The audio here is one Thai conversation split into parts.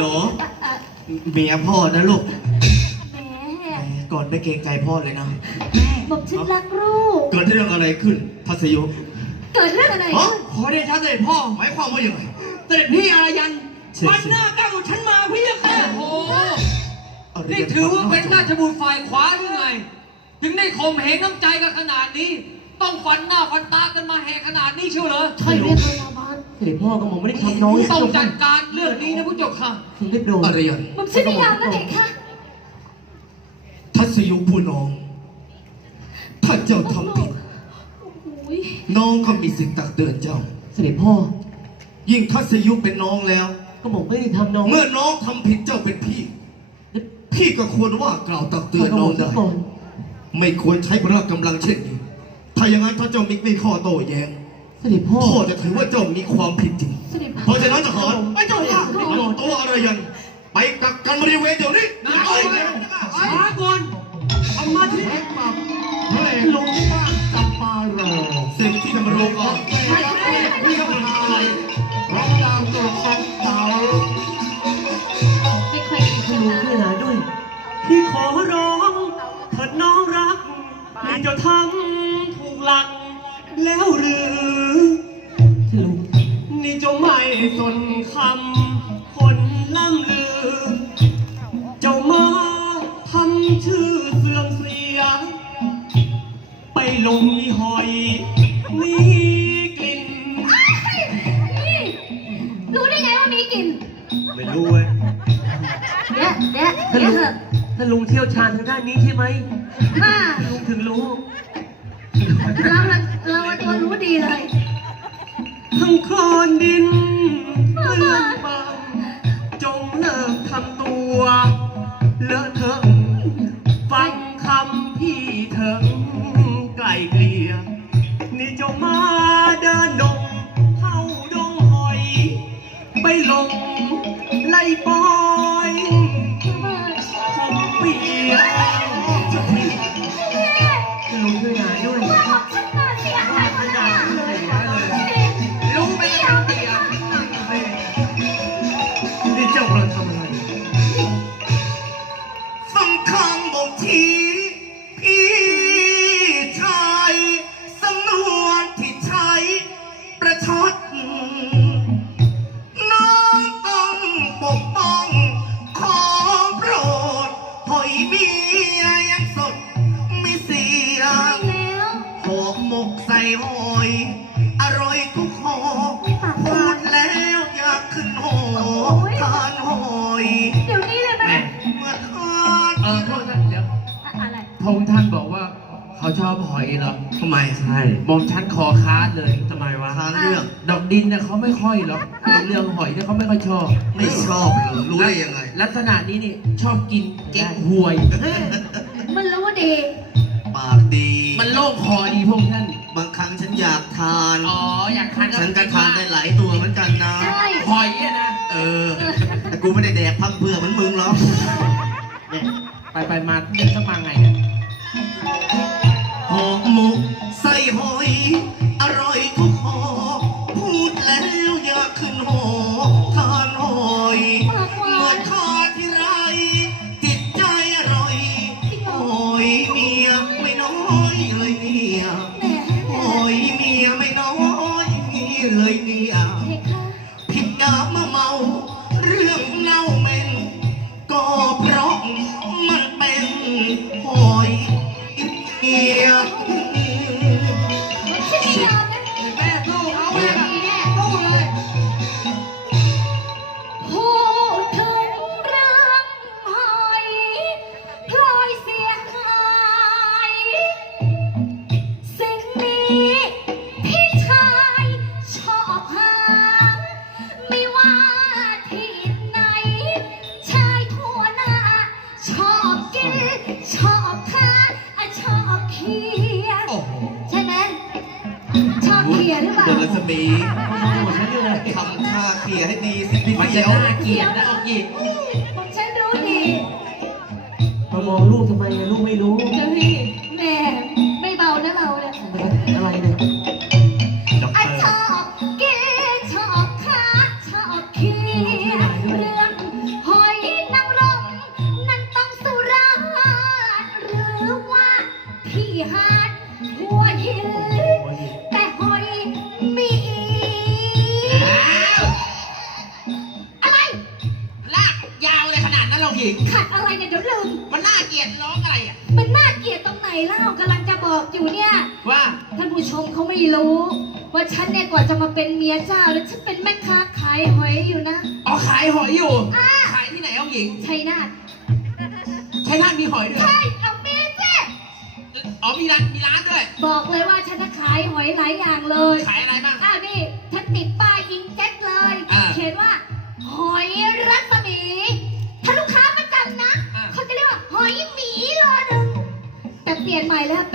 หนูอะเมียพ่อนะลูกแหมแหมก่อนไม่เกรงใจพ่อเลยนะ บอกฉันรักลูก เกิดเรื่องอะไรขึ้นพัสยุเกิดเรื่องอะไรอ๋อขึ้นขอเดชะเสด็จพ่อหมายความว่าอย่างไรเสด็จพี่อารยันเชิญฟันหน้าก้าวของฉันมาพี่ยะค่ะโอ้โหอะไรนี่ถือว่าเป็นราชบุตรฝ่ายขวาหรือไง ถึงได้ข่มเหงน้ำใจกันขนาดนี้ ต้องฟันหน้าฟันตากันมาแหกขนาดนี้เชียวเหรอใช่เรียกพยาบาลเสด็จพ่อกับผมไม่ได้ทำน้องต้องจัดการเรื่องนี้นะผู้เจบค่ะถึงได้โดนอะไรอย่างผมชื่อนามนะเด็กค่ะทัศยุผู้น้อง ถ้าเจ้าทำผิดโอ้โหยน้องก็มีสิทธิ์ตักเตือนเจ้า เสด็จพ่อ ยิ่งทัศยุเป็นน้องแล้ว ก็บอกไม่ได้ทำน้อง เมื่อน้องทำผิดเจ้าเป็นพี่ พี่ก็ควรว่ากล่าวตักเตือนน้องได้ก่อนไม่ควรใช้พละกำลังเช่นนี้ ถ้าอย่างนั้นถ้าเจ้ามิกไม่ข้อโต้แย้งเสด็จพ่อ พ่อจะถือว่าเจ้ามีความผิดจริง เสด็จเพราะฉะนั้นทหารไอ้เจ้าว่าลงตัวอะไรยันไปกักกันบริเวณเดี๋ยวนี้นะไปไปช้าก่อนเอามาที่เฮ้ยลงบ้านจับปลาโรเสร็จที่ธรรมรงก่อนพี่ก็เป็นอะไรร้องตามตัวของเต๋าไม่เคยมีคุณลุงช่วยหาด้วย พี่ขอร้องเถิดน้องรักนี่จะทำถูก หลัก แล้วหรือที่ลุงนี่จะไม่สนคำคนล่ำลือ เจ้ามาทำชื่อเสื่อมเสีย ไปลงมีหอย มีกลิ่นนี่รู้ได้ไงว่ามีกลิ่นไม่รู้เว้ยเดี๋ยวเดี๋ยวเดี๋ยวเถอะถ้าลุงเที่ยวชาญทางด้านนี้ใช่ไหมค่ะลุงถึงรู้ เราเราตัวรู้ดีเลยทั้งโคลนดินเปื้อนปังจงเลิกทำตัว เลอะเทอะฟังคำพี่เถิงไกลเกลี่ยนี่เจงมาเดินดงเข้าดงหอย ไปลงไล่ปอ ใช่มองฉันขอค้านเลยทำไมวะทานเรื่อง ดอกดินเนี่ยเขาไม่ค่อยหรอกแต่เรื่องหอยเนี่ยเขาไม่ค่อยชอบ ไม่ชอบเหรอรู้ได้ยังไง ลักษณะนี้นี่ชอบกินเก๊กหวย มันรู้ดี ปากดี มันโล่งคอดีพวกท่านบางครั้งฉันอยากทาน อ๋ออยากทานฉันก็ทานได้หลายตัวเหมือนกันนะใช่ หอยเนี่ยนะ เออ แต่กูไม่ได้แดกพังเพื่อเหมันมึงหรอกเนี่ยไปไปมาเดินเข้ามาไงเนี่ย หอมหมกใส่หอย อร่อยทุกหอพูดแล้วอยากขึ้นหอ ร์หรือเปล่าเดินสมีหมดฉันเลยทำท่าเขี่ยให้ดีสิพี่มันจะเดียวน่าเกลียดนะออกกีผมฉันรู้ดีมามองลูกทำไมอะลูกไม่รู้ เจ้าพี่ หญิงขัดอะไรเนี่ยเดี๋ยวลืม มันน่าเกลียดร้องอะไรอะ มันน่าเกลียดตรงไหนเล่ากำลังจะบอกอยู่เนี่ย ว่าท่านผู้ชมเขาไม่รู้ ว่าฉันเนี่ยกว่าจะมาเป็นเมียเจ้าแล้วฉันเป็นแม่ค้าขายหอยอยู่นะ อ๋อขายหอยอยู่ อ่าขายที่ไหนเอาหญิง ชัยนาทใช่ท่านมีหอยด้วยใช่เอาเมียสิอ๋อมีร้านมีร้านด้วย บอกเลยว่าฉันจะขายหอยหลายอย่างเลย ขายอะไรบ้างอ้า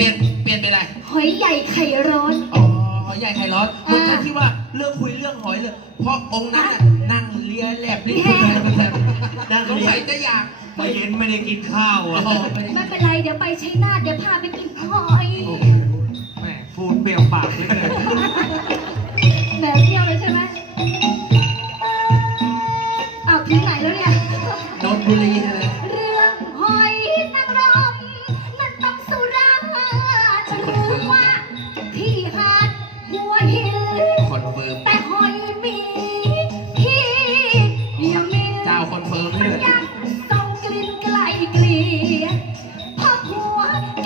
ปเป็ลี่ยนนเปลี่ยนเป็นอะไรหอยใหญ่ไข่ร้อน อ๋อหอยใหญ่ไข่ร้อนอ่าเมื่อกี้ที่ว่าเรื่องคุยเรื่องหอยเลย เพราะองค์นั้นน่ะ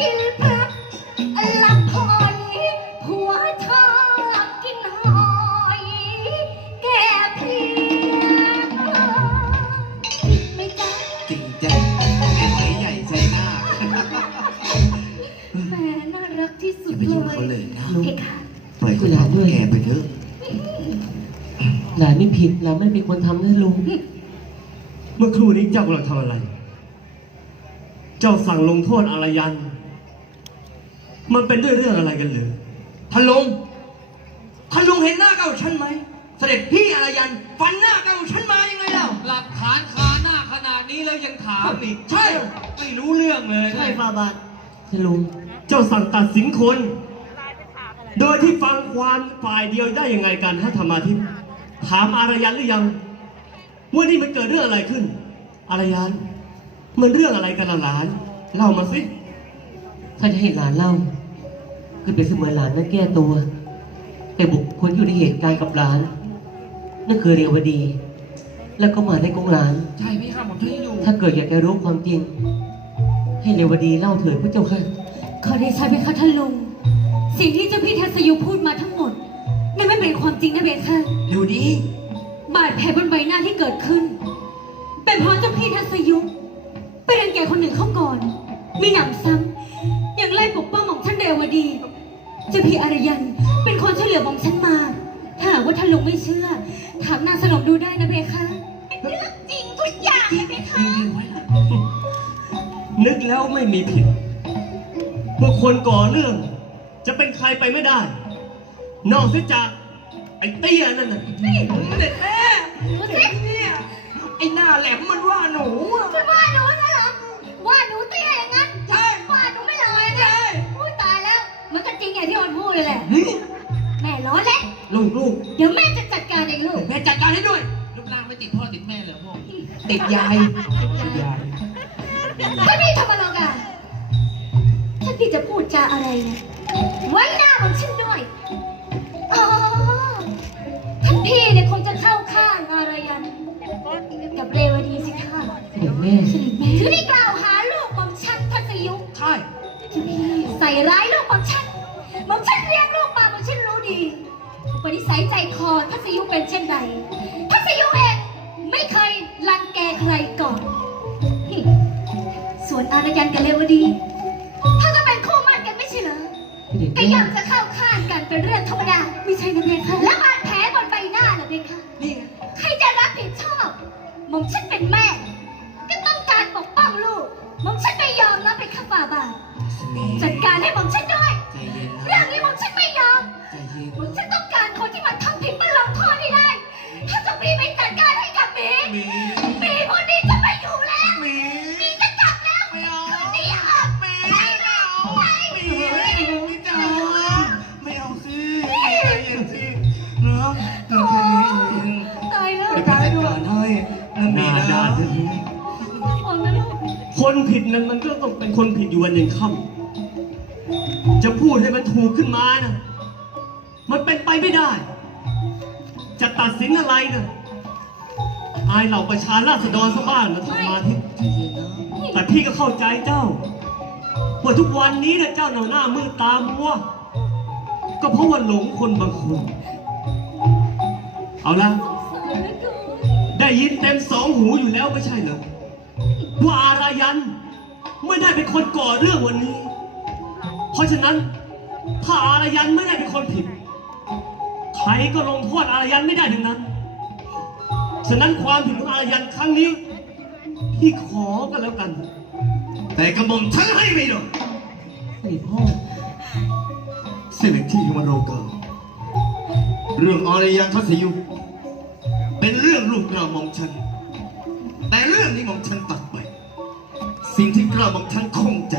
กินพรับหลับหอยผัวชอบกินหอยแก่เพลียไม่จ้าจริงจังเป็นหอยใหญ่ใจหน้าแหมน่ารักที่สุดไปเลยุ่งเขาเลยนะเพคะปล่อยเขาทำแกไปเถอะหลานไม่ผิดหลานไม่เป็นคนทำนะลุง เมื่อครู่นี้เจ้ากำลังทำอะไร เจ้าสั่งลงโทษอารยัน มันเป็นด้วยเรื่องอะไรกันหรือท่านลุงท่านลุงเห็นหน้าเก่าฉันไหม เสด็จพี่อารยันฟันหน้าเก่าฉันมายังไงเล่าหลักฐานคาหน้าขนาดนี้แล้วยังถามอีก ใช่ ไม่รู้เรื่องเลยใช่ฟาบาทใช่ลุงเจ้าสั่งตัดสินคน โดยที่ฟังความฝ่ายเดียวได้ยังไงกันถ้าธรรมาทิพย์ถามอารยันหรือยังว่านี่มันเกิดเรื่องอะไรขึ้น อารยันมันเรื่องอะไรกันล่ะหลาน เล่ามาสิถ้าจะให้หลานเล่า ก็เป็นเสมือนหลานนั่นแก้ตัว แต่บุคคลที่อยู่ในเหตุการณ์กับหลาน นั่นคือเรวดี แล้วก็มาในกองหลาน ใช่พี่ห้ามผมช่วยอยู่ ถ้าเกิดอยากจะรู้ความจริง ให้เรวดีเล่าเถิดพระเจ้าค่ะ ขอเดชะเพคะท่านลุง สิ่งที่เจ้าพี่ทัศยุพูดมาทั้งหมดนั่นไม่เป็นความจริงนะเพคะเร็วดี บาดแผลบนใบหน้าที่เกิดขึ้น เป็นเพราะเจ้าพี่ทัศยุไปรังแกคนหนึ่งเข้าก่อน มีหนำซ้ำ จ้าพี่อารยัน เป็นคนช่วยเหลือของฉันมา ถ้าหากว่าท่านลุงไม่เชื่อ ถามนางสนมดูได้นะเพคะ เรื่องจริงทุกอย่างเลยเพคะนึกแล้วไม่มีผิดว่าคนก่อเรื่อง จะเป็นใครไปไม่ได้ นอกเสียจากไอ้เตี้ยนั่นน่ะเด็ดแม่เด็ดเนี่ยไอ้หน้าแหลมมันว่าหนูอะ คุณว่าหนูนะเหร เลยแหละนี่แม่ร้อนแล้ว ลูกลูกเดี๋ยวแม่จะจัดการเองลูกแม่จัดการให้ด้วยลูกล่างไม่ติดพ่อติดแม่เหรอพ่อติดยายติดยายท่านพี่ทำอะไรกันท่านพี่จะพูดจาอะไรเนี่ยไว้หน้าของฉันด้วย อ๋อ ท่านพี่เนี่ยคงจะเข้า ใจคอทัศยุเป็นเช่นใดทัศยุเองไม่เคยรังแกใครก่อน ส่วนอารยันกับเลวดี กิดแค่นี้เองตายแล้วเดี๋ยวพี่จัดการให้นะหมีน้านะด้านเถอะออกนะลูกคนผิดนั้นมันก็ต้องเป็นคนผิดอยู่วันยังค่ำจะพูดให้มันถูกขึ้นมานะ มันเป็นไปไม่ได้ จะตัดสินอะไรนะอายเหล่าประชาราษฎรซะบ้างนะสมาธิแต่พี่ก็เข้าใจเจ้าว่าทุกวันนี้เนี่ยเจ้าหน้าหน้ามืดตามัว ก็เพราะว่าหลงคนบางคน เอาละสารเหลือเกินได้ยินเต็มสองหูอยู่แล้วไม่ใช่เหรอว่าอารายันไม่ได้เป็นคนก่อเรื่องวันนี้ เพราะฉะนั้น ถ้าอารยันไม่ได้เป็นคนผิด ใครก็ลงโทษอารยันไม่ได้ทั้งนั้น ฉะนั้นความผิดของอารยันครั้งนี้พี่ขอกันแล้วกัน แต่กระหม่อมฉันให้ไม่ได้ไอ้พ่อเสด็จที่ฮิมาโรกาเรื่องอารยันทัศยุ เป็นเรื่องลูกกระหม่อมฉัน แต่เรื่องนี้หม่อมฉันตัดไป สิ่งที่กระหม่อมฉันข้องใจ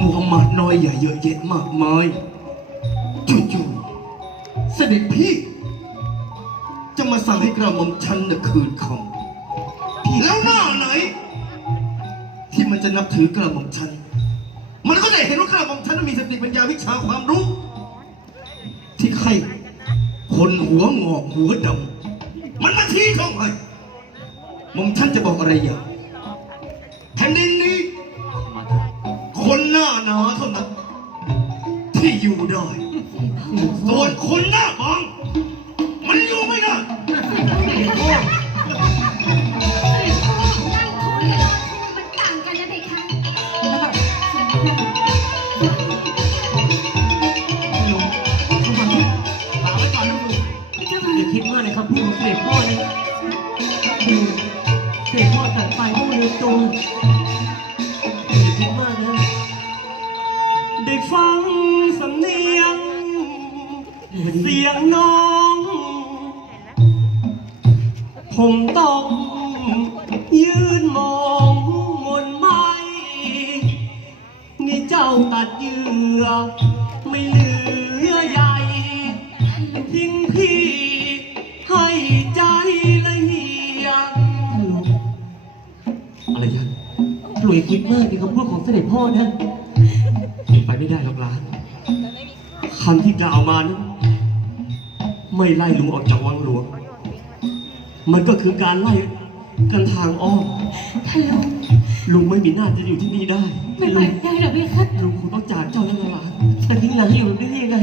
มูฮัมหมัดน้อยใหญ่เยอะแยะมากมายจู่ๆเสด็จพี่ จะมาสั่งให้กระหม่อมฉันน่ะคืนคำแล้วหน้าไหน ที่มันจะนับถือกระหม่อมฉัน มันก็ได้เห็นว่ากระหม่อมฉันมันมีสติปัญญาวิชาความรู้ ที่ใคร คนหัวงอกหัวดำมันมาทีเข้าไปหม่อมฉันจะบอกอะไรอย่างแผ่นดินนี้ คนหน้าหนาเท่านั้นที่อยู่ได้ ส่วนคนหน้าบาง ดเหยื่อไม่เหลือใหญ่ทิ้งพี่ให้ใจละเหียอะไรยันหลุยคิดมากในคำพูดของเสด็จพ่อนะไปไม่ได้หรอกล้านคำที่กล่าวมานั้นไม่ไล่ลุงออกจากวังหลวง มันก็คือการไล่ กันทางอ้อมท่านลุงลุงไม่มีหน้าจะอยู่ที่นี่ได้ไม่ไปได้หรอกพี่คะลุงคงต้องจากเจ้าแล้วล่ะหลานฉันทิ้งหลานอยู่ได้ยังไง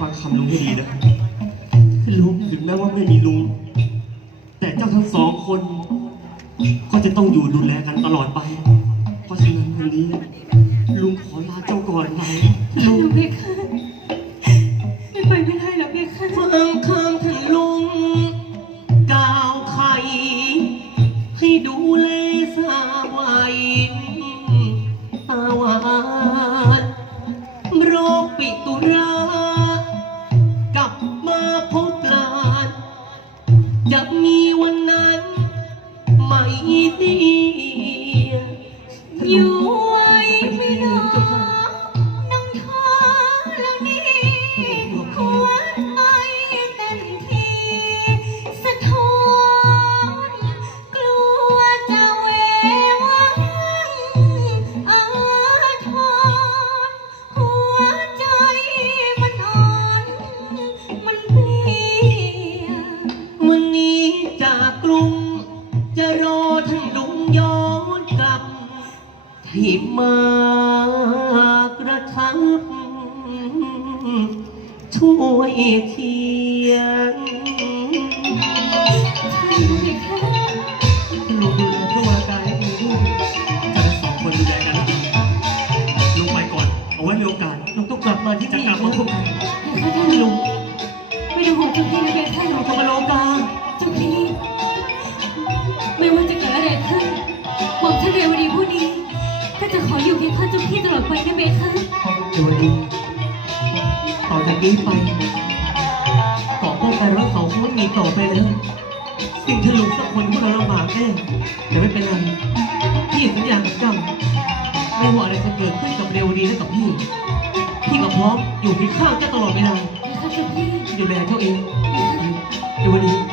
ฟังคำลุงให้ดีนะลุงถึงแม้ว่าไม่มีลุง แต่เจ้าทั้งสองคน ก็จะต้องอยู่ดูแลกันตลอดไป เพราะฉะนั้นวันนี้ ลุงขอลาเจ้าก่อนไปท่านลุงพี่คะไม่ไปไม่ได้หรอกพี่คะฟังค เจ้าพี่ตลอดไปนะเบคท่านเดี๋ยวดีต่อจากนี้ไปเกาะป้องกันรักเขาคงไม่มีต่อไปแล้วสิ่งที่ลุงสักคนพวกเราลำบากแน่แต่ไม่เป็นไรพี่สัญญากับเจ้าไม่ว่าอะไรจะเกิดขึ้นกับเรวดีและกับพี่พี่ก็พร้อมอยู่ที่ข้างเจ้าตลอดเวลาเบคท่านเจ้าพี่ ดูแลเจ้าเองเ